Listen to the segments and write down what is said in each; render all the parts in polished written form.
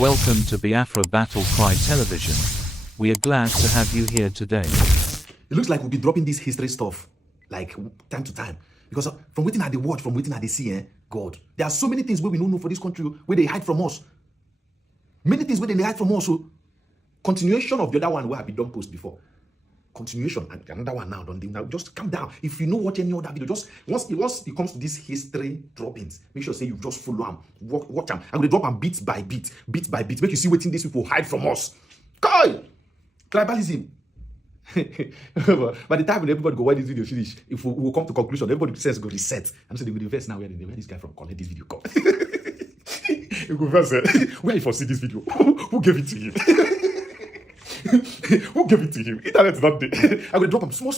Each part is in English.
Welcome to Biafra Battle Cry Television. We are glad to have you here today. It looks like we'll be dropping this history stuff like time to time. Because from waiting at the watch, from waiting at the see, God, there are so many things where we don't know for this country where they hide from us. Many things where they hide from us. So continuation of the other one where I've been done post before. Continuation, and another one now. Now just calm down. If you know watch any other video, just once it comes to this history droppings, make sure say you just follow them, watch them. I'm gonna drop them bit by bit, make you see what these people hide from us. Kai! Tribalism. By the time when everybody go watch this video finish, if we will come to conclusion, everybody says go reset. I'm saying they will reverse now where this guy from collect this video come. You go reverse where you foresee this video? Who gave it to him? Who gave it to him? Internet is not there. I'm going to drop him small.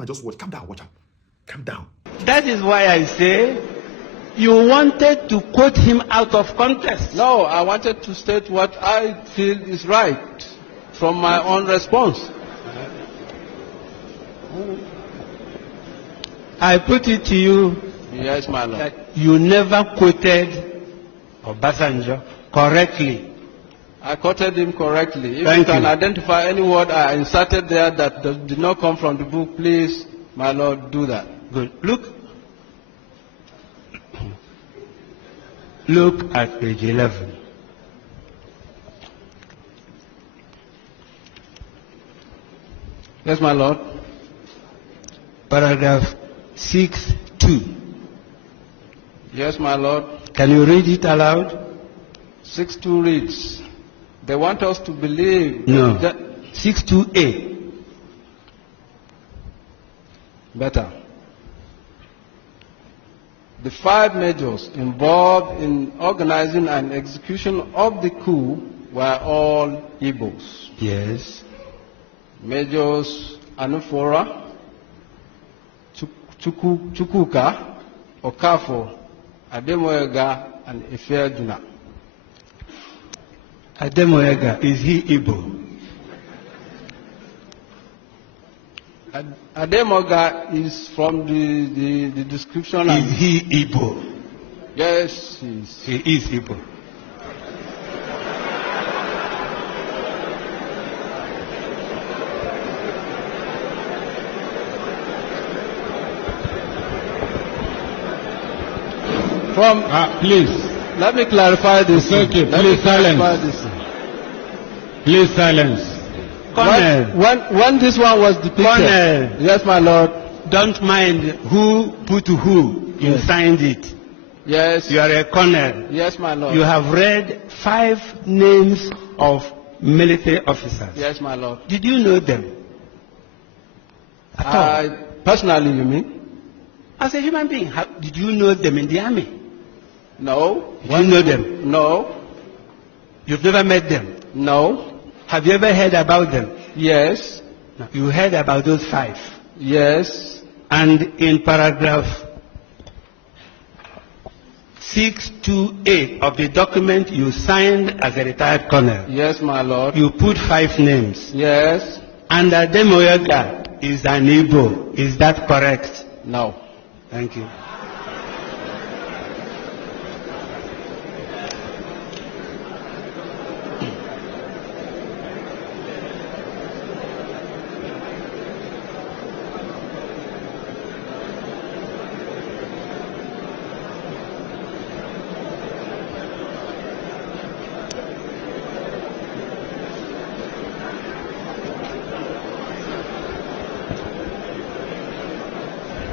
I just watch. Calm down, watch him. Calm down. That is why I say you wanted to quote him out of context. No, I wanted to state what I feel is right from my own response. I put it to you. Yes, my lord. That you never quoted Obasanjo correctly. I quoted him correctly. If Thank you can you. identify any word I inserted there that did not come from the book, please, my lord, do that. Good. Look at page 11. Yes, my lord. Paragraph 6.2. Yes, my lord. Can you read it aloud? 6.2 reads, they want us to believe No. that 6.2a. better. The 5 majors involved in organizing and execution of the coup were all Igbos. Yes. Majors Anufora, Chukwuka, Okafo, Ademoyega, and Ifeaduna. Ademoyega, is he Igbo? Ademoyega is from the description. Is he Igbo? Yes, he is. He is Igbo. Please, let me clarify this. Okay, please silence. Please silence. When this one was depicted, Colonel. yes, my lord. Don't mind who put who. You Yes. signed it. Yes. You are a colonel. Yes, my lord. You have read 5 names of military officers. Yes, my lord. Did you know them? At all? Personally, you mean? As a human being, did you know them in the army? No. Did you know them? No. You've never met them? No. Have you ever heard about them? Yes. No. You heard about those 5. Yes. And in paragraph 628 of the document you signed as a retired colonel, Yes, my lord. you put 5 names. Yes. And Ademoyega is an Igbo. Is that correct? No. Thank you.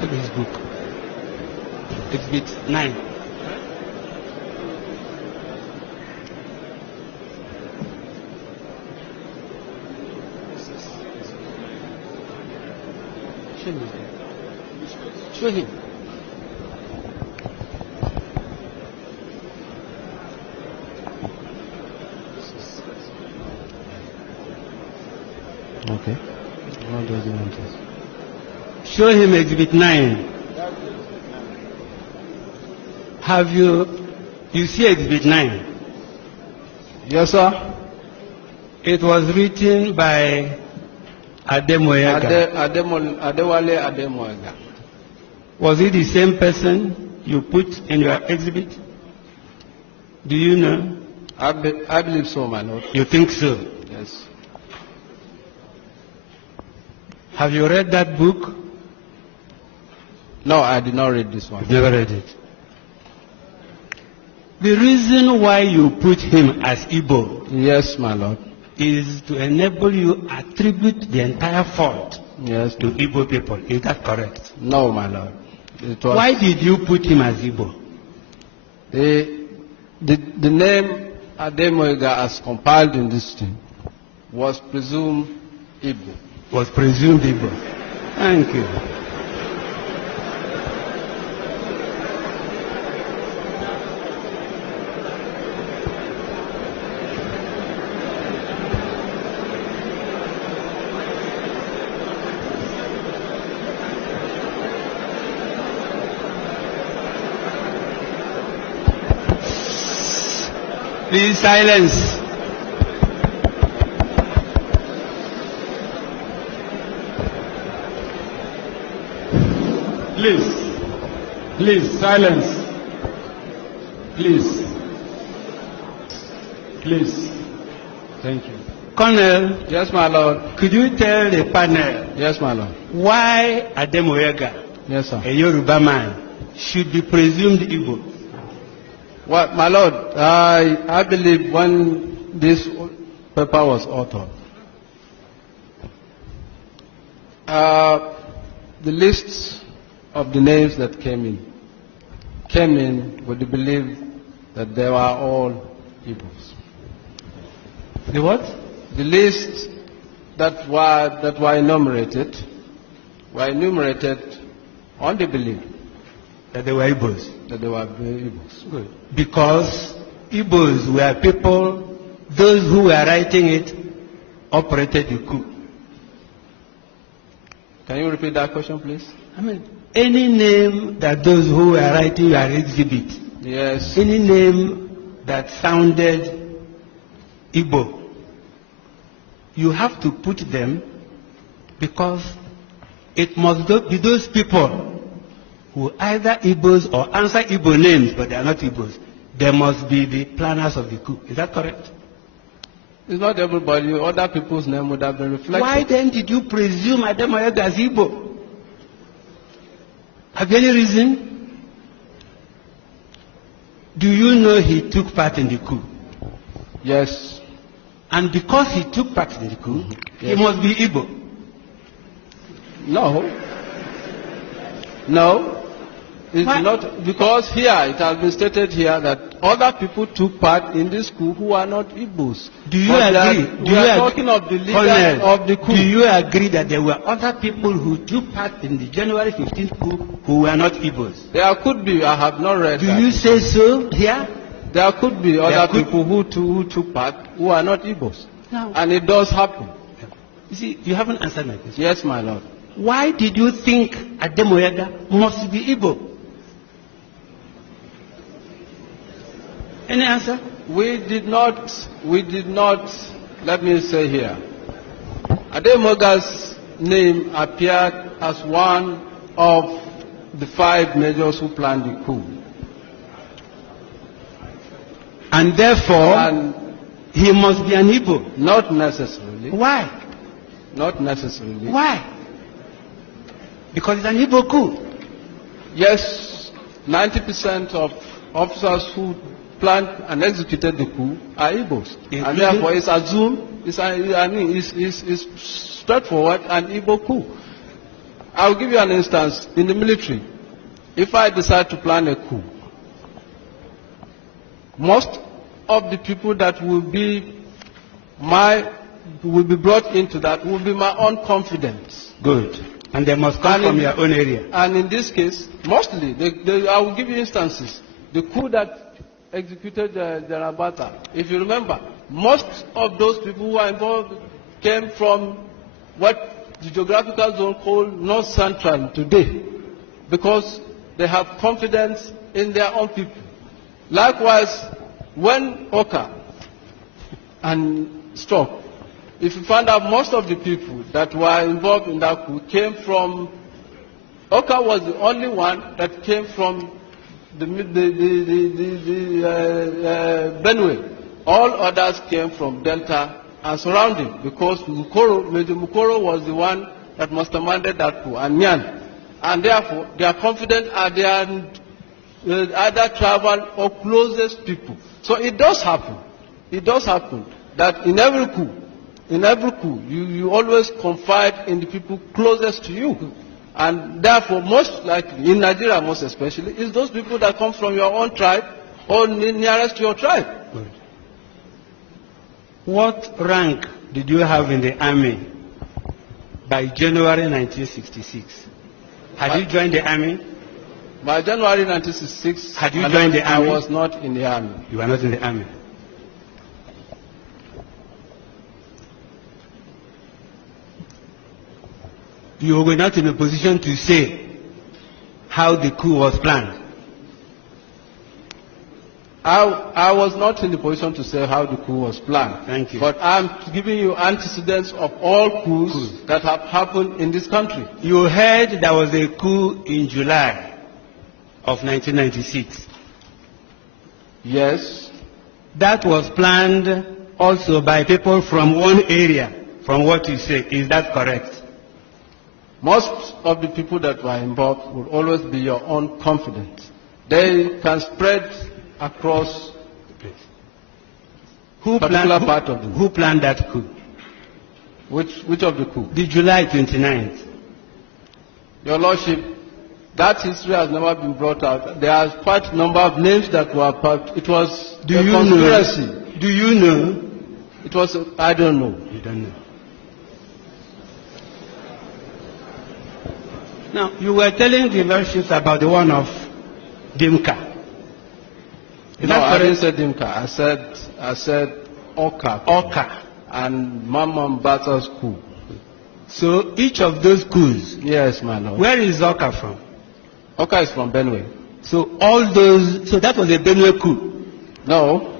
Look at his book. Exhibit 9. Show him. Show him. Okay. What does he want us? Show him exhibit 9. Have you see exhibit 9? Yes, sir. It was written by Ademoyega. Adewale Ademoyega. Was it the same person you put in your exhibit? Do you know? I believe so, my lord. You think so? Yes. Have you read that book? No, I did not read this one. You've never read it. The reason why you put him as Igbo Yes, my lord. is to enable you attribute the entire fault Yes. to Igbo people. Is that correct? No, my lord. It was Why did you put him as Igbo? the name Ademoyega as compiled in this thing was presumed Igbo. Was presumed Igbo. Thank you. Please silence. Please silence. Please. Thank you. Colonel, Yes, my lord. could you tell the panel Yes, my lord. why Ademoyega, Yes, sir. a Yoruba man, should be presumed Igbo? Well, my lord, I believe when this paper was authored, the lists of the names that came in with the belief that they were all Igbos. The what? The lists that were enumerated on the belief That they were Igbos. that they were Igbos. Good. Because Igbos were people, those who were writing it operated the coup. Can you repeat that question, please? I mean, any name that those who were writing were exhibit, Yes. any name that sounded Igbo, you have to put them because it must be those people who either Igbos or answer Igbo names, but they are not Igbos. They must be the planners of the coup. Is that correct? It's not everybody. Other people's name would have been reflected. Why then did you presume Ademoyega as Igbo? Have you any reason? Do you know he took part in the coup? Yes. And because he took part in the coup, he Yes. must be Igbo. No. No. It's Why? not, because here, it has been stated here that other people took part in this coup who are not Igbos. Do you But agree? we are talking of the leaders of the coup. Do you agree that there were other people who took part in the January 15th coup who were not Igbos? There could be, I have not read Do that. you say so here? There could be other could- people who took part who are not Igbos. No. And it does happen. You see, you haven't answered my question. Yes, my lord. Why did you think Ademoyega must be Igbo? Any answer? We did not, let me say here, Ademoyaga's name appeared as one of the 5 majors who planned the coup. And therefore, And he must be an Igbo. not necessarily, Why? not necessarily. Why? Because it's an Igbo coup. Yes, 90% of officers who planned and executed the coup are Igbos. And Including- therefore it's assumed, it's straightforward an Igbo coup. I'll give you an instance. In the military, if I decide to plan a coup, most of the people that will be brought into that will be my own confidants. Good. And they must come And from in- your own area. And in this case, mostly, I will give you instances. The coup that executed Jarabata, if you remember, most of those people who are involved came from what the geographical zone called North Central today, because they have confidence in their own people. Likewise, when Oka and struck, if you find out most of the people that were involved in that coup came from, Oka was the only one that came from the Benue. All others came from Delta and surrounding, because Major Mukoro was the one that masterminded that coup, and Nyan. And therefore, they are confident and they are either tribal or closest people. So it does happen. It does happen that in every coup, you always confide in the people closest to you. And therefore, most likely, in Nigeria most especially, is those people that come from your own tribe or nearest to your tribe. Good. What rank did you have in the army by January 1966? Had you joined the army? By January 1966, had you joined the army? I was not in the army. You were not in the army. You were not in a position to say how the coup was planned. I was not in the position to say how the coup was planned. Thank you. But I'm giving you antecedents of all coups that have happened in this country. You heard there was a coup in July of 1996. Yes. That was planned also by people from one area, from what you say. Is that correct? Most of the people that were involved will always be your own confidants. They can spread across who planned that coup? Which of the coup? The July 29th. Your Lordship, that history has never been brought out. There are quite a number of names that were part. It was a conspiracy. Do you know? It was. I don't know. You don't know. Now, you were telling the Lordships about the one of Dimka. No, I didn't say Dimka. I said Oka. Oka. And Mamman Bata's coup. So each of those coups. Yes, my lord. Where is Oka from? Oka is from Benue. So all those. So that was a Benue coup. No.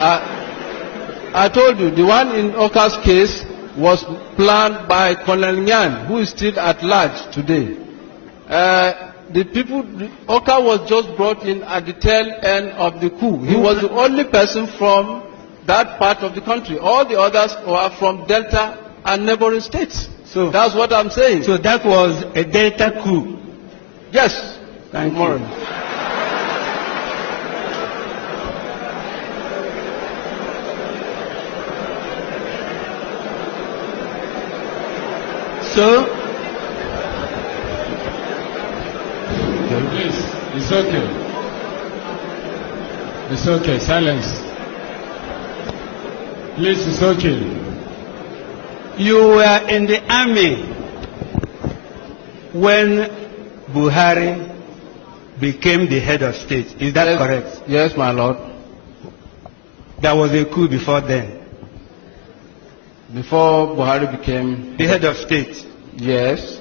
I told you the one in Oka's case was planned by Colonel Nyan, who is still at large today. Oka was just brought in at the tail end of the coup. He was the only person from that part of the country. All the others were from Delta and neighboring states. So that's what I'm saying. So that was a Delta coup. Yes. Thank you. So, please, it's okay. It's okay, silence. Please, it's okay. You were in the army when Buhari became the head of state. Is that correct? Yes, my lord. There was a coup before then. Before Buhari became the head of state? Yes.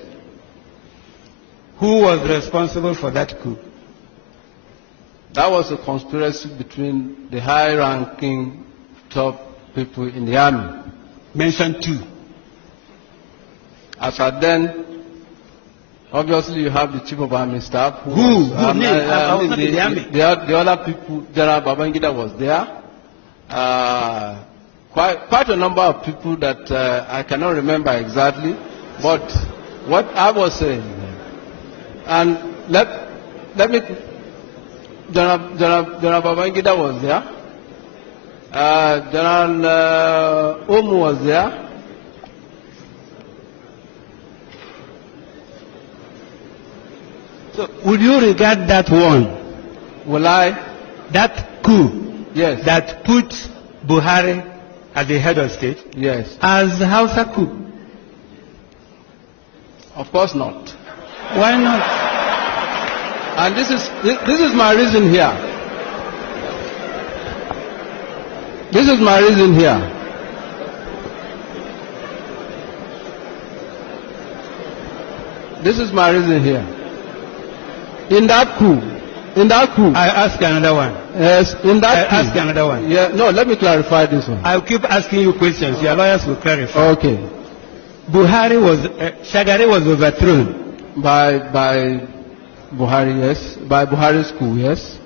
Who was responsible for that coup? That was a conspiracy between the high-ranking top people in the army. Mention two. As at then, obviously you have the chief of army staff. Who? The army. The other people, General Babangida was there. Quite a number of people that I cannot remember exactly, but what I was saying, and let me, General Babangida was there, General Omu was there, so would you regard that one? Will I? That coup? Yes. That put Buhari as the head of state? Yes. As Hausa coup? Of course not. Why not? And this is my reason here. This is my reason here. This is my reason here. In that coup. I ask another one. Yes, in that coup. Ask another one. Yeah, no, let me clarify this one. I'll keep asking you questions. Your lawyers will clarify. Okay. Shagari was overthrown. By Buhari, yes. By Buhari's coup, yes.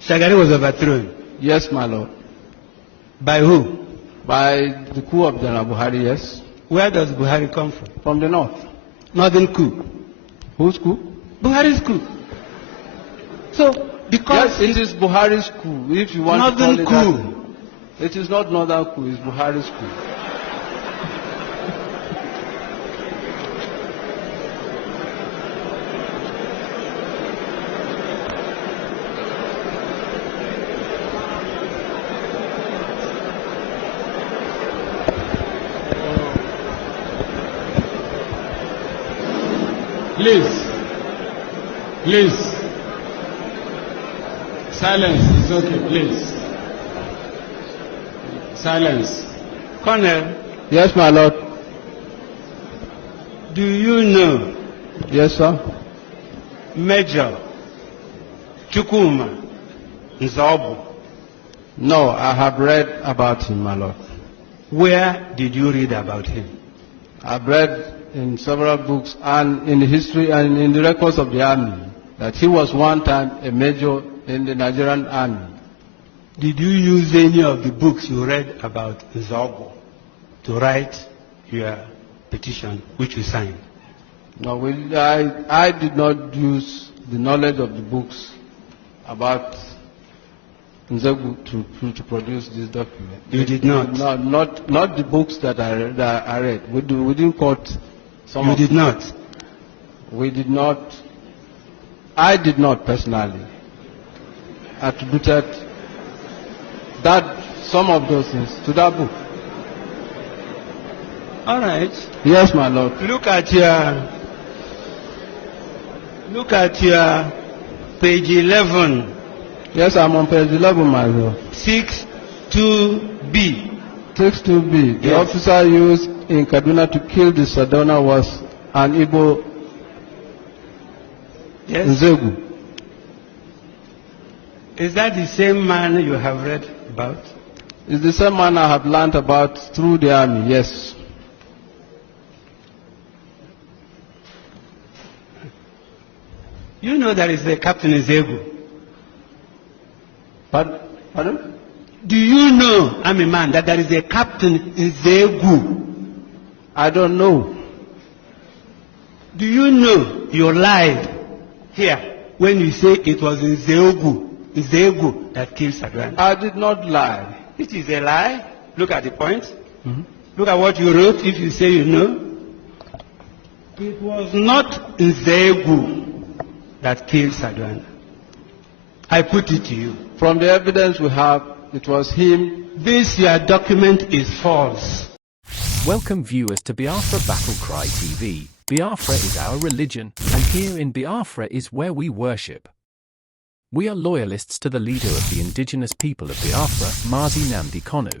Shagari was overthrown. Yes, my lord. By who? By the coup of General Buhari, yes. Where does Buhari come from? From the north. Northern coup. Whose coup? Buhari's coup. So, because Yes, it is Buhari's coup, if you want to Northern call it coup. that. It is not northern coup, it's Buhari's coup. Please. Please. Silence is okay, please. Silence. Colonel, Yes, my lord. do you know Yes, sir. Major Chukwuma Nzobu? No, I have read about him, my lord. Where did you read about him? I've read in several books and in the history and in the records of the army that he was one time a major in the Nigerian army. Did you use any of the books you read about Nzobu to write your petition, which you signed? No, I did not use the knowledge of the books about Nzegu to produce this document. You did not? No, not the books that I read. We didn't quote some You of did them. not? We did not. I did not personally attributed some of those things to that book. All right. Yes, my lord. Look at your page 11, Yes, I'm on page 11, my lord. 6-2B. Text 2B. The Yes. officer used in Kaduna to kill the Sadona was an Igbo Yes. Nzegu. Is that the same man you have read about? It's the same man I have learned about through the army, yes. You know there is a Captain Nzegu. Pardon? Do you know, I'm a man, that there is a Captain Nzegu? I don't know. Do you know you lied here when you say it was Nzegu that killed Sadran? I did not lie. It is a lie. Look at the point. Look at what you wrote if you say you know. It was not Nzegu that killed Sadran. I put it to you. From the evidence we have, it was him. This your document is false. Welcome viewers to Biafra Battle Cry TV. Biafra is our religion, and here in Biafra is where we worship. We are loyalists to the leader of the indigenous people of Biafra, Mazi Nnamdi Kanu.